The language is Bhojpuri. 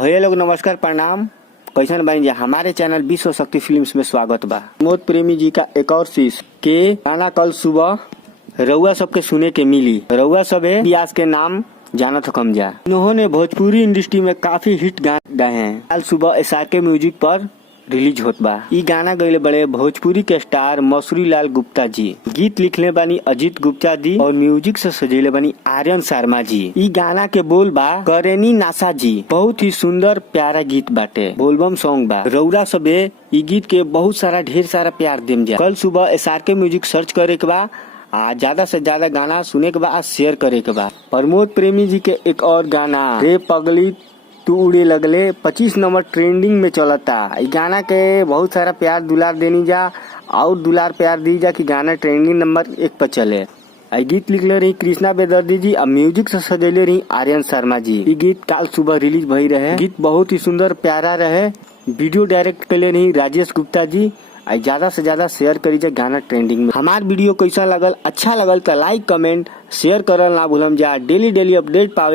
भैया लोग नमस्कार प्रणाम। कैसन बानी जा? हमारे चैनल विश्व शक्ति फिल्म्स में स्वागत बा। विनोद प्रेमी जी का एक और चीज के गाना कल सुबह रउआ सबके सुने के मिली। रउआ सबे व्यास के नाम जानत हो कम जा। इन्होंने भोजपुरी इंडस्ट्री में काफी हिट गाने गाए हैं। कल सुबह SRK म्यूजिक पर रिलीज होत बा। ई गाना गईले बड़े भोजपुरी के स्टार मसूरी लाल गुप्ता जी। गीत लिखले बानी अजीत गुप्ता जी और म्यूजिक से सजेले बानी आर्यन शर्मा जी। ई गाना के बोल बा करेनी नासा जी। बहुत ही सुंदर प्यारा गीत बाटे, बोलबम सॉन्ग बा। रउरा सबे ई गीत के बहुत सारा ढेर सारा प्यार देम जा। कल सुबह SRK म्यूजिक सर्च करे के बा, ज्यादा से ज्यादा गाना सुने के बा, शेयर करे के बा। प्रमोद प्रेमी जी के एक और गाना रे पगली तू उड़े लगले 25 नंबर ट्रेंडिंग में चलता। ई गाना के बहुत सारा प्यार दुलार देनी जा और दुलार प्यार दी जा कि गाना ट्रेंडिंग नंबर 1 पर चले। आई गीत लिखले रही कृष्णा बेदर्दी जी और म्यूजिक से सजेले रही आर्यन शर्मा जी। ई गीत कल सुबह रिलीज भई रहे। गीत बहुत ही सुंदर प्यारा रहे। वीडियो डायरेक्ट कैले रही राजेश गुप्ता जी। ज्यादा से ज्यादा शेयर करी जा गाना ट्रेंडिंग में। हमार वीडियो कैसा लगल, अच्छा लगल तो लाइक कमेंट शेयर करल ना भूलम जा। डेली अपडेट पावे